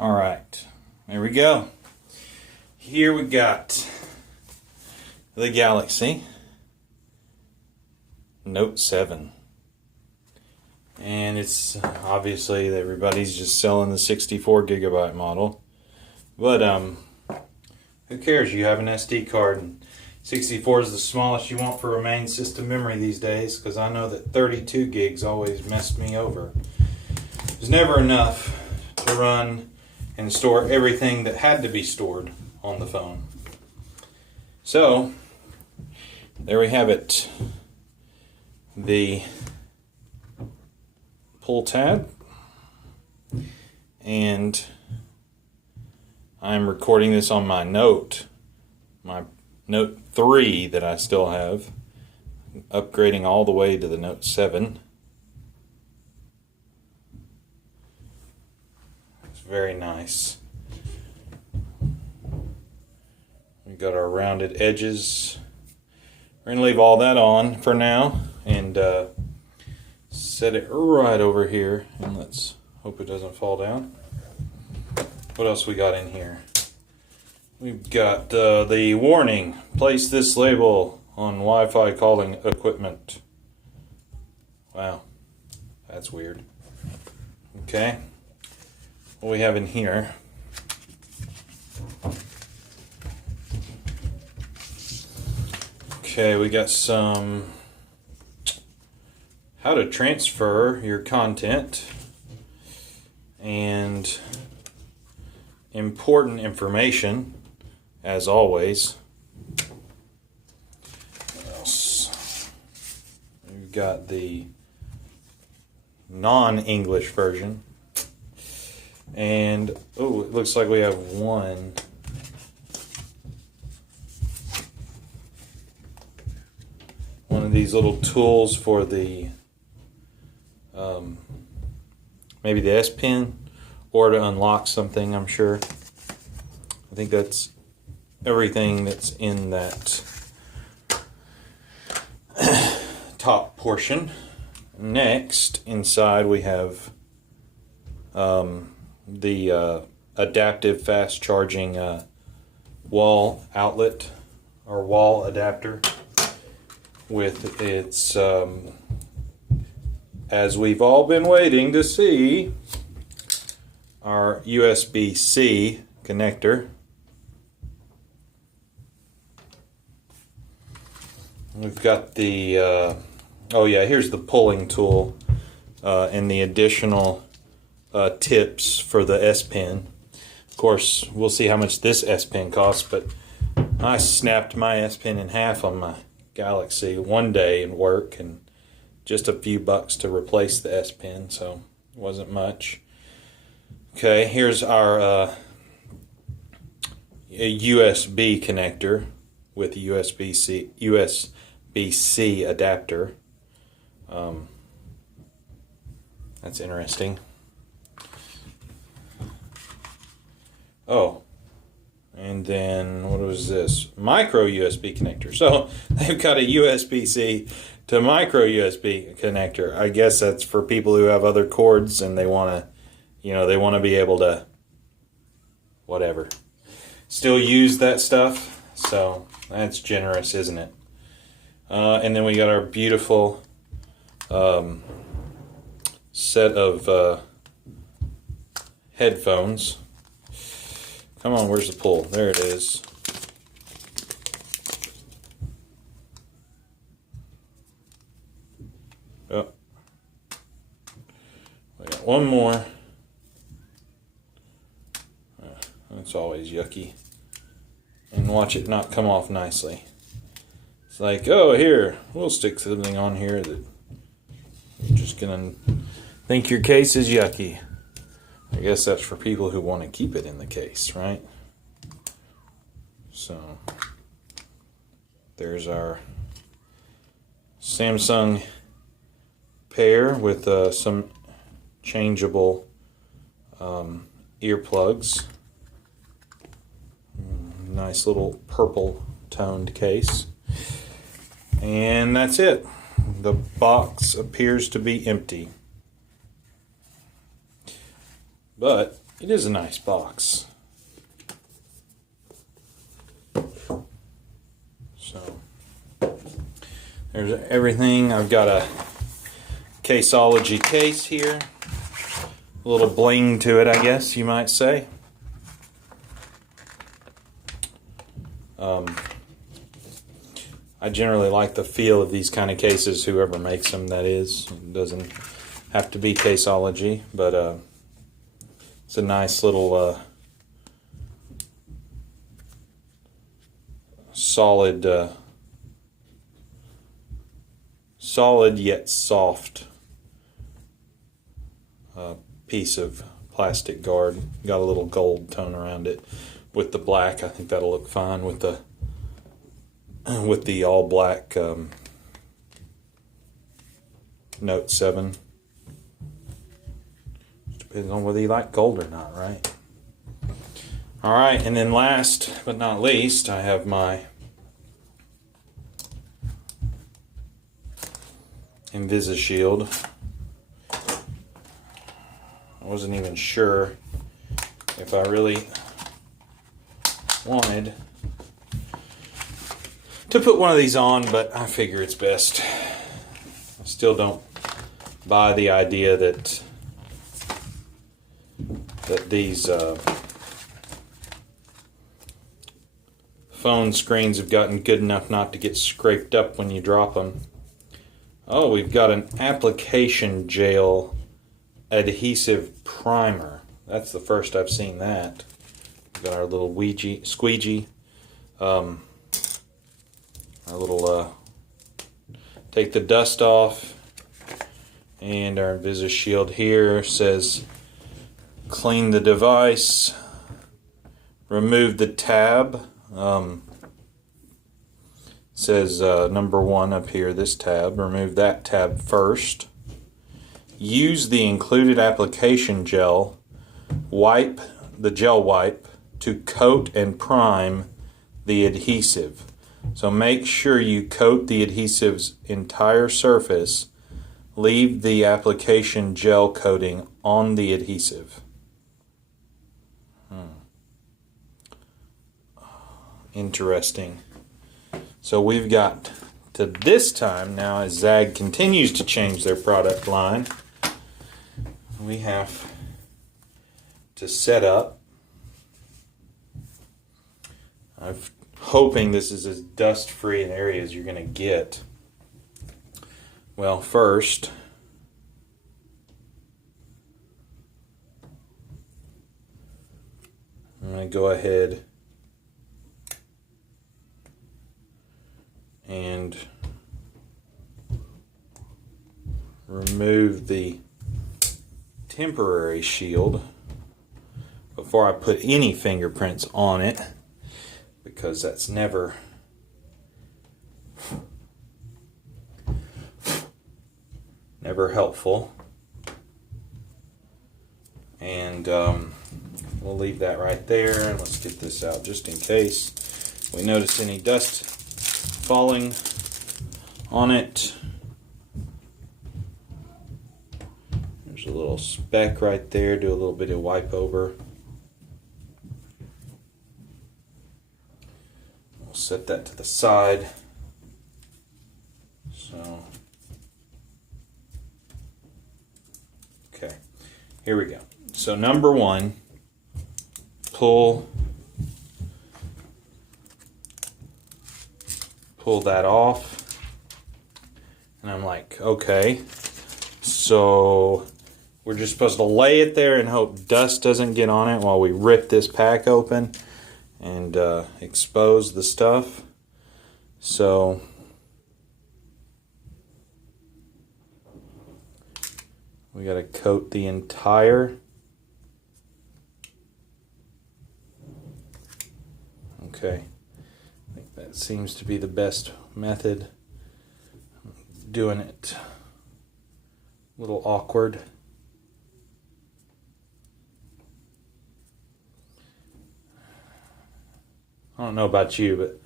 All right, there we go. Here we got the Galaxy Note 7. And it's obviously everybody's just selling the 64 gigabyte model. But who cares? You have an SD card, and 64 is the smallest you want for a main system memory these days, because I know that 32 gigs always messed me over. There's never enough to run and store everything that had to be stored on the phone. So there we have it. The pull tab, and I'm recording this on my Note 3 that I still have, upgrading all the way to the Note 7. It's very nice. We got our rounded edges. We're going to leave all that on for now and set it right over here, and let's hope it doesn't fall down. What else we got in here? We've got the warning: place this label on Wi-Fi calling equipment. Wow, that's weird. Okay, what we have in here? Okay, we got some how to transfer your content and important information, as always. What else? We've got the non-English version. And, oh, it looks like we have one of these little tools for the maybe the S Pen, or to unlock something, I'm sure. I think that's everything that's in that top portion. Next, inside we have the adaptive fast charging wall outlet, or wall adapter, with its as we've all been waiting to see, our USB-C connector. We've got the oh yeah, here's the pulling tool and the additional tips for the S Pen. Of course, we'll see how much this S Pen costs, but I snapped my S Pen in half on my Galaxy one day in work, and just a few bucks to replace the S Pen, so it wasn't much. Okay, here's our USB connector with a USB-C adapter. That's interesting. Oh, and then what was this? Micro USB connector. So they've got a USB-C to micro USB connector. I guess that's for people who have other cords and they want to, they want to be able to, whatever, still use that stuff. So that's generous, isn't it? And then we got our beautiful set of headphones. Come on, where's the pull? There it is. Oh. We got one more. That's always yucky. And watch it not come off nicely. It's like, oh, here, we'll stick something on here that you're just going to think your case is yucky. I guess that's for people who want to keep it in the case, right? So, there's our Samsung pair with some changeable earplugs. Nice little purple toned case. And that's it. The box appears to be empty. But it is a nice box. So there's everything. I've got a Caseology case here. A little bling to it, I guess you might say. I generally like the feel of these kind of cases, whoever makes them, that is. It doesn't have to be Caseology, but it's a nice little solid yet soft piece of plastic guard. Got a little gold tone around it with the black. I think that'll look fine with the all black Note 7. Depends on whether you like gold or not, right? Alright, and then last but not least, I have my InvisiShield. I wasn't even sure if I really wanted to put one of these on, but I figure it's best. I still don't buy the idea that these phone screens have gotten good enough not to get scraped up when you drop them. Oh, we've got an application gel adhesive primer. That's the first I've seen that. We've got our little squeegee. Our little take the dust off, and our InvisiShield here says clean the device, remove the tab. Says number 1 up here, this tab. Remove that tab first. Use the included application gel wipe, the gel wipe, to coat and prime the adhesive. So make sure you coat the adhesive's entire surface. Leave the application gel coating on the adhesive. Interesting. So we've got to this time now, as Zagg continues to change their product line, we have to set up. I'm hoping this is as dust-free an area as you're going to get. Well, first, I'm going to go ahead and remove the temporary shield before I put any fingerprints on it, because that's never helpful. And we'll leave that right there, and let's get this out just in case we notice any dust falling on it. There's a little speck right there. Do a little bit of wipe over. We'll set that to the side. So, okay, here we go. So number 1, pull that off, and I'm like, okay, so we're just supposed to lay it there and hope dust doesn't get on it while we rip this pack open and expose the stuff. So we got to coat the entire. Okay. That seems to be the best method. Doing it a little awkward. I don't know about you, but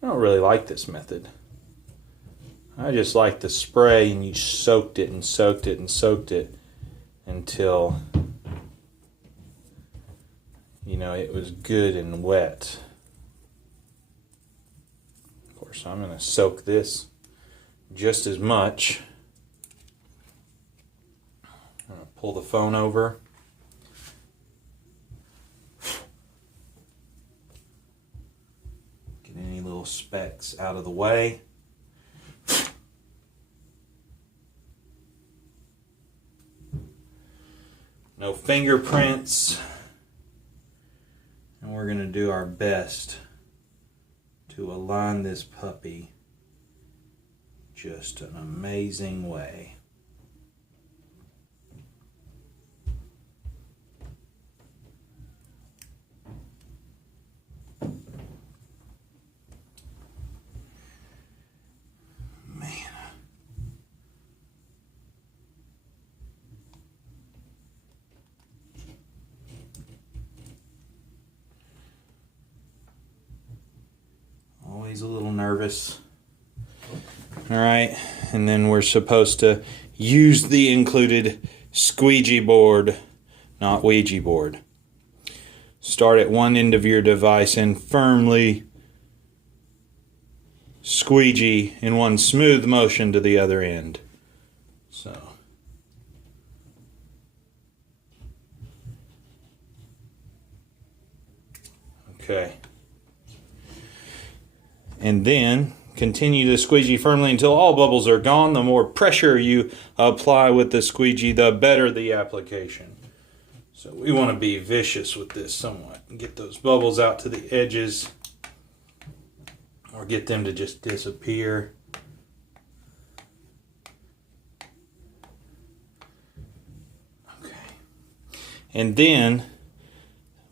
I don't really like this method. I just like the spray, and you soaked it and soaked it and soaked it until you know, it was good and wet. Of course, I'm going to soak this just as much. I'm going to pull the phone over. Get any little specks out of the way. No fingerprints. And we're going to do our best to align this puppy just an amazing way. Always a little nervous. All right, and then we're supposed to use the included squeegee board, not Ouija board. Start at one end of your device and firmly squeegee in one smooth motion to the other end. So. Okay. And then continue to squeegee firmly until all bubbles are gone. The more pressure you apply with the squeegee, the better the application. So we want to be vicious with this somewhat and get those bubbles out to the edges, or get them to just disappear. Okay. And then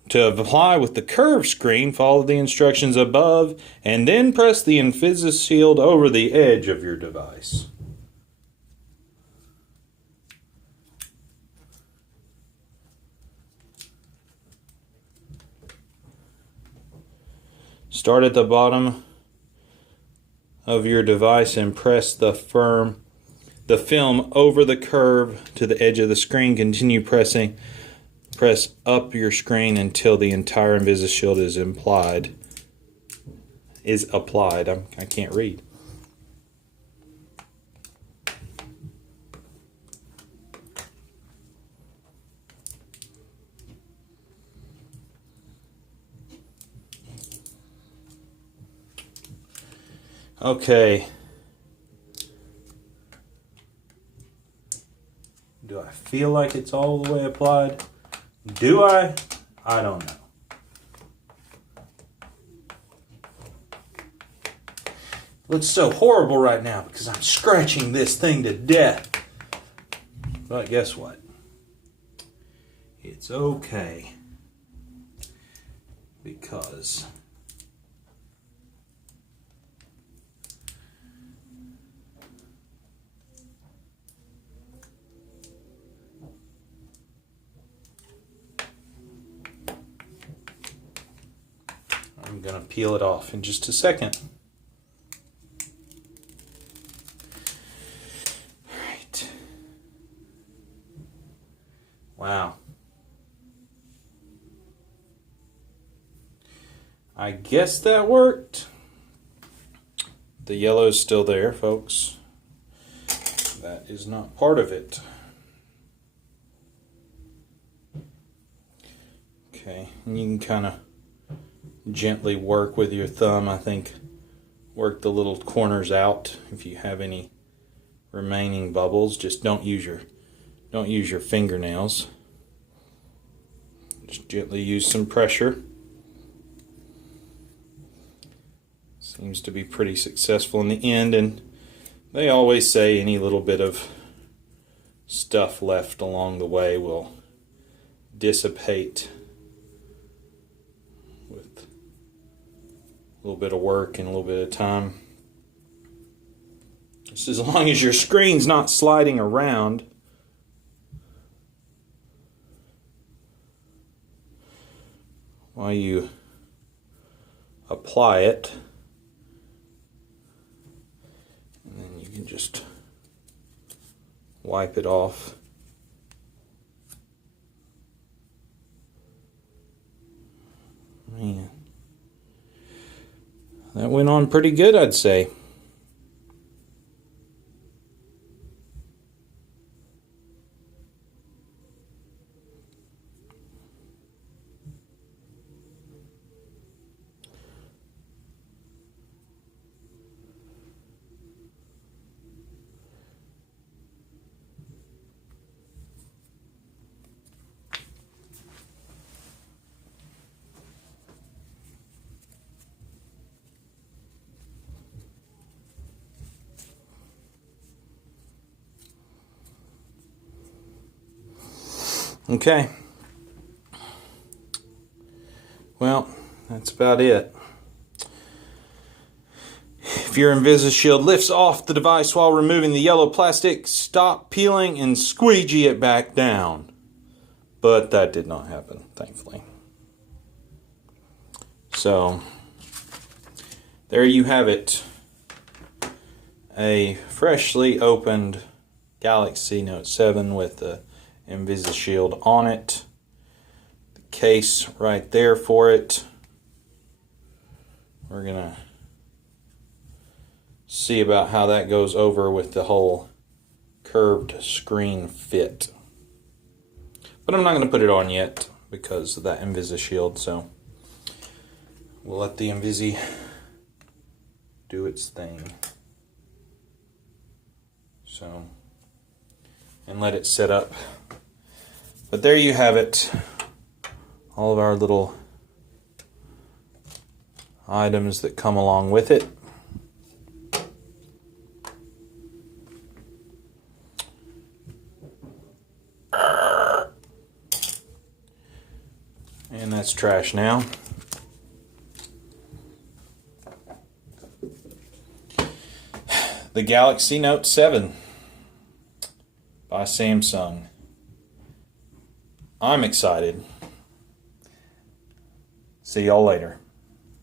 to apply with the curved screen, follow the instructions above and then press the InvisiShield over the edge of your device. Start at the bottom of your device and press the film over the curve to the edge of the screen. Continue pressing. Press up your screen until the entire InvisiShield is applied. I can't read. Okay. Do I feel like it's all the way applied? Do I? I don't know. Looks so horrible right now because I'm scratching this thing to death. But guess what? It's okay. Because I'm going to peel it off in just a second. All right. Wow. I guess that worked. The yellow's still there, folks. That is not part of it. Okay, and you can kind of gently work with your thumb. I think work the little corners out. If you have any remaining bubbles, just don't use your fingernails. Just gently use some pressure. Seems to be pretty successful in the end, and they always say any little bit of stuff left along the way will dissipate with a little bit of work and a little bit of time. Just as long as your screen's not sliding around. While you apply it. And then you can just wipe it off. that went on pretty good, I'd say. Okay. Well, that's about it. If your InvisiShield lifts off the device while removing the yellow plastic, stop peeling and squeegee it back down. But that did not happen, thankfully. So, there you have it. A freshly opened Galaxy Note 7 with the InvisiShield on it. The case right there for it. We're going to see about how that goes over with the whole curved screen fit. But I'm not going to put it on yet because of that InvisiShield, so we'll let the Invisi do its thing. So, and let it set up. But there you have it. All of our little items that come along with it. And that's trash now. The Galaxy Note 7 by Samsung. I'm excited. See y'all later.